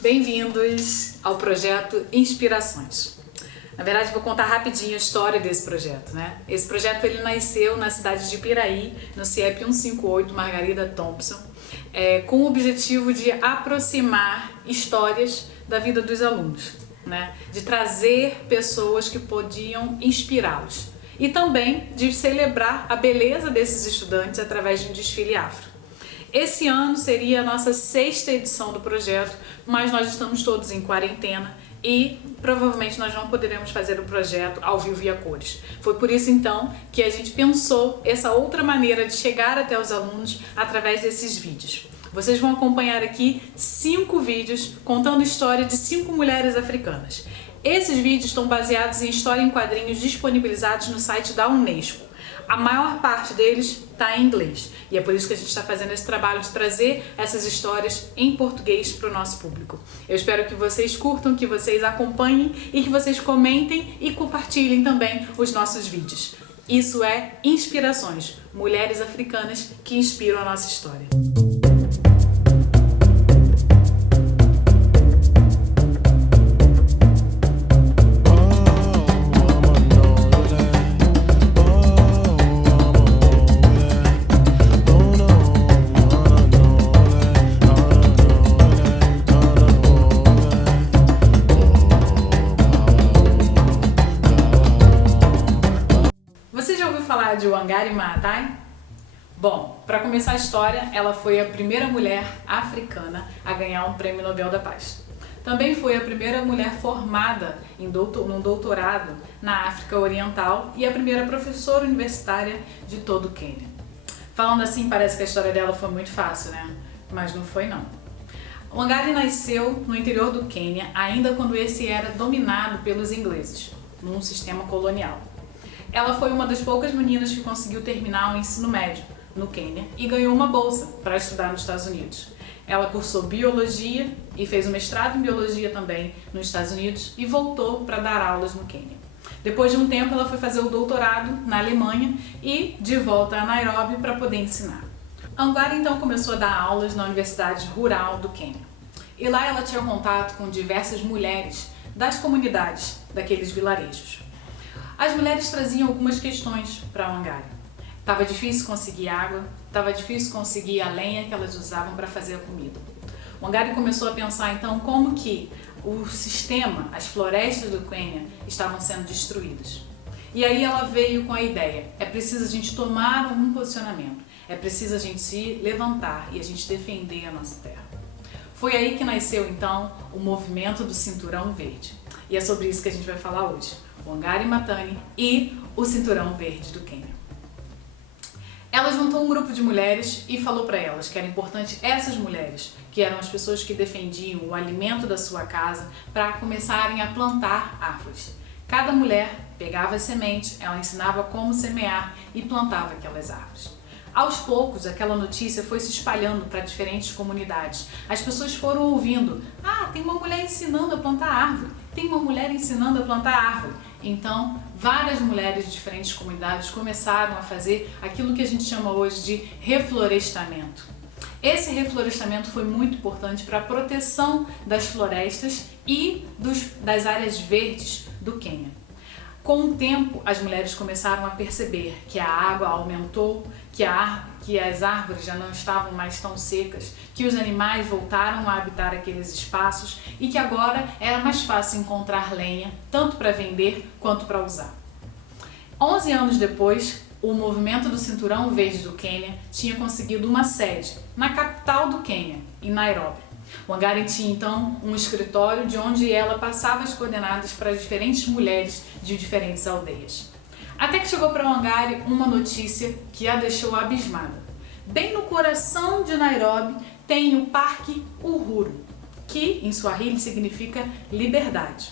Bem-vindos ao projeto Inspirações. Na verdade, vou contar rapidinho a história desse projeto, né? Esse projeto ele nasceu na cidade de Piraí, no CIEP 158 Margarida Thompson, com o objetivo de aproximar histórias da vida dos alunos, né? De trazer pessoas que podiam inspirá-los e também de celebrar a beleza desses estudantes através de um desfile afro. Esse ano seria a nossa 6ª edição do projeto, mas nós estamos todos em quarentena e provavelmente nós não poderemos fazer o projeto ao vivo e a cores. Foi por isso então que a gente pensou essa outra maneira de chegar até os alunos através desses vídeos. Vocês vão acompanhar aqui 5 vídeos contando a história de 5 mulheres africanas. Esses vídeos estão baseados em história em quadrinhos disponibilizados no site da Unesco. A maior parte deles está em inglês e é por isso que a gente está fazendo esse trabalho de trazer essas histórias em português para o nosso público. Eu espero que vocês curtam, que vocês acompanhem e que vocês comentem e compartilhem também os nossos vídeos. Isso é Inspirações, mulheres africanas que inspiram a nossa história. Falar de Wangari Maathai? Bom, para começar a história, ela foi a primeira mulher africana a ganhar um Prêmio Nobel da Paz. Também foi a primeira mulher formada num doutorado na África Oriental e a primeira professora universitária de todo o Quênia. Falando assim, parece que a história dela foi muito fácil, né? Mas não foi não. Wangari nasceu no interior do Quênia, ainda quando esse era dominado pelos ingleses, num sistema colonial. Ela foi uma das poucas meninas que conseguiu terminar o ensino médio no Quênia e ganhou uma bolsa para estudar nos Estados Unidos. Ela cursou biologia e fez um mestrado em biologia também nos Estados Unidos e voltou para dar aulas no Quênia. Depois de um tempo ela foi fazer o doutorado na Alemanha e de volta a Nairobi para poder ensinar. Wangari então começou a dar aulas na Universidade Rural do Quênia. E lá ela tinha contato com diversas mulheres das comunidades daqueles vilarejos. As mulheres traziam algumas questões para Wangari. Estava difícil conseguir água, estava difícil conseguir a lenha que elas usavam para fazer a comida. Wangari começou a pensar então como que o sistema, as florestas do Quênia estavam sendo destruídas. E aí ela veio com a ideia, é preciso a gente tomar um posicionamento, é preciso a gente se levantar e a gente defender a nossa terra. Foi aí que nasceu então o movimento do Cinturão Verde. E é sobre isso que a gente vai falar hoje. Wangari Maathai e o Cinturão Verde do Quênia. Ela juntou um grupo de mulheres e falou para elas que era importante essas mulheres, que eram as pessoas que defendiam o alimento da sua casa, para começarem a plantar árvores. Cada mulher pegava as sementes, ela ensinava como semear e plantava aquelas árvores. Aos poucos, aquela notícia foi se espalhando para diferentes comunidades. As pessoas foram ouvindo, tem uma mulher ensinando a plantar árvore, tem uma mulher ensinando a plantar árvore. Então, várias mulheres de diferentes comunidades começaram a fazer aquilo que a gente chama hoje de reflorestamento. Esse reflorestamento foi muito importante para a proteção das florestas e das áreas verdes do Quênia. Com o tempo, as mulheres começaram a perceber que a água aumentou, que as árvores já não estavam mais tão secas, que os animais voltaram a habitar aqueles espaços e que agora era mais fácil encontrar lenha, tanto para vender quanto para usar. 11 anos depois, o movimento do Cinturão Verde do Quênia tinha conseguido uma sede na capital do Quênia, em Nairobi. Wangari tinha então um escritório de onde ela passava as coordenadas para diferentes mulheres de diferentes aldeias. Até que chegou para Wangari uma notícia que a deixou abismada. Bem no coração de Nairobi tem o Parque Uhuru, que em Swahili significa liberdade.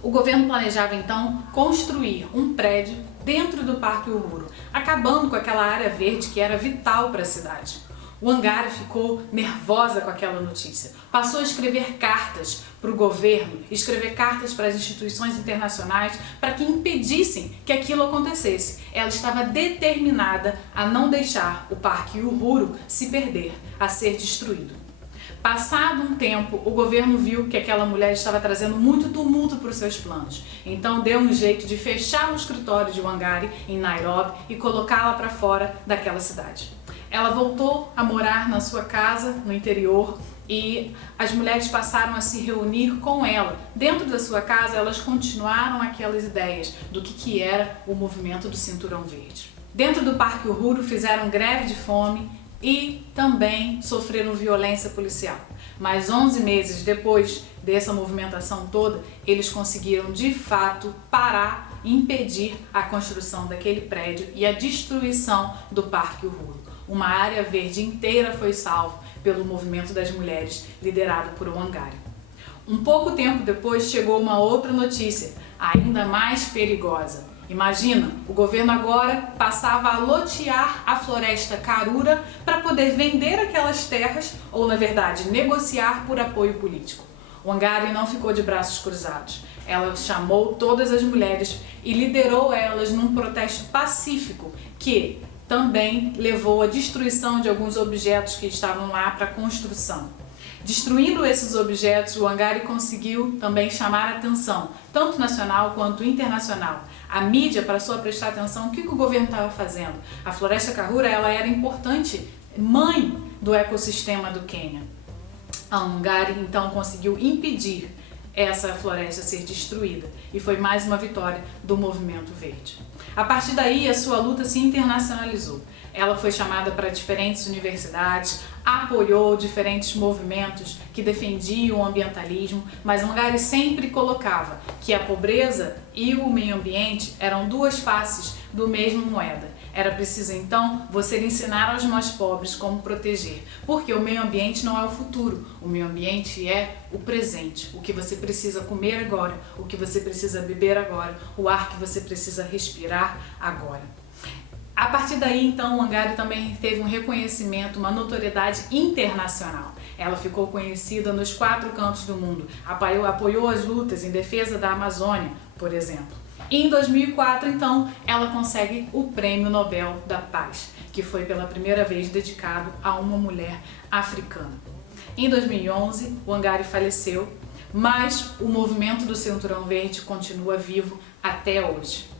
O governo planejava então construir um prédio dentro do Parque Uhuru, acabando com aquela área verde que era vital para a cidade. Wangari ficou nervosa com aquela notícia. Passou a escrever cartas para o governo, escrever cartas para as instituições internacionais para que impedissem que aquilo acontecesse. Ela estava determinada a não deixar o Parque Uhuru se perder, a ser destruído. Passado um tempo, o governo viu que aquela mulher estava trazendo muito tumulto para os seus planos. Então deu um jeito de fechar o escritório de Wangari em Nairobi e colocá-la para fora daquela cidade. Ela voltou a morar na sua casa no interior e as mulheres passaram a se reunir com ela. Dentro da sua casa, elas continuaram aquelas ideias do que era o movimento do Cinturão Verde. Dentro do Parque Uhuru fizeram greve de fome e também sofreram violência policial. Mas 11 meses depois dessa movimentação toda, eles conseguiram de fato parar e impedir a construção daquele prédio e a destruição do Parque Uhuru. Uma área verde inteira foi salva pelo movimento das mulheres liderado por Wangari. Um pouco tempo depois chegou uma outra notícia, ainda mais perigosa. Imagina, o governo agora passava a lotear a floresta Karura para poder vender aquelas terras ou, na verdade, negociar por apoio político. Wangari não ficou de braços cruzados. Ela chamou todas as mulheres e liderou elas num protesto pacífico que também levou à destruição de alguns objetos que estavam lá para construção. Destruindo esses objetos, Wangari conseguiu também chamar a atenção, tanto nacional quanto internacional. A mídia passou a prestar atenção no que o governo estava fazendo. A floresta Karura ela era importante, mãe do ecossistema do Quênia. A Wangari então conseguiu impedir essa floresta ser destruída e foi mais uma vitória do movimento verde. A partir daí, a sua luta se internacionalizou. Ela foi chamada para diferentes universidades, apoiou diferentes movimentos que defendiam o ambientalismo, mas Wangari sempre colocava que a pobreza e o meio ambiente eram duas faces do mesmo moeda. Era preciso então você ensinar aos mais pobres como proteger, porque o meio ambiente não é o futuro, o meio ambiente é o presente, o que você precisa comer agora, o que você precisa beber agora, o ar que você precisa respirar agora. A partir daí, então, Wangari também teve um reconhecimento, uma notoriedade internacional. Ela ficou conhecida nos 4 cantos do mundo, apoiou as lutas em defesa da Amazônia, por exemplo. E em 2004, então, ela consegue o Prêmio Nobel da Paz, que foi pela primeira vez dedicado a uma mulher africana. Em 2011, Wangari faleceu, mas o movimento do Cinturão Verde continua vivo até hoje.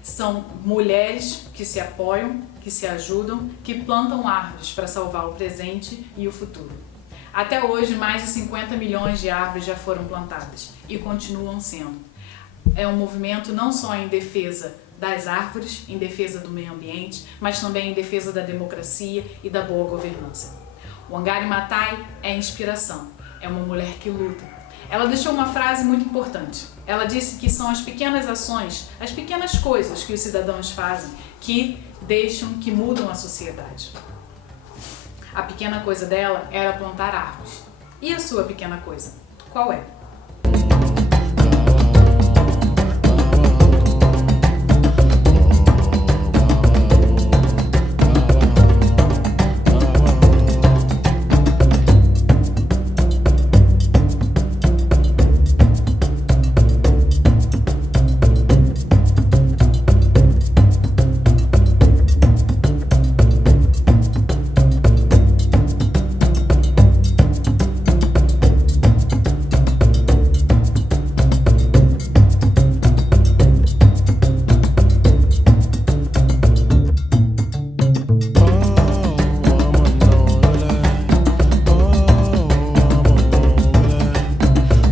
São mulheres que se apoiam, que se ajudam, que plantam árvores para salvar o presente e o futuro. Até hoje, mais de 50 milhões de árvores já foram plantadas e continuam sendo. É um movimento não só em defesa das árvores, em defesa do meio ambiente, mas também em defesa da democracia e da boa governança. Wangari Maathai é inspiração, é uma mulher que luta. Ela deixou uma frase muito importante. Ela disse que são as pequenas ações, as pequenas coisas que os cidadãos fazem que mudam a sociedade. A pequena coisa dela era plantar árvores. E a sua pequena coisa? Qual é?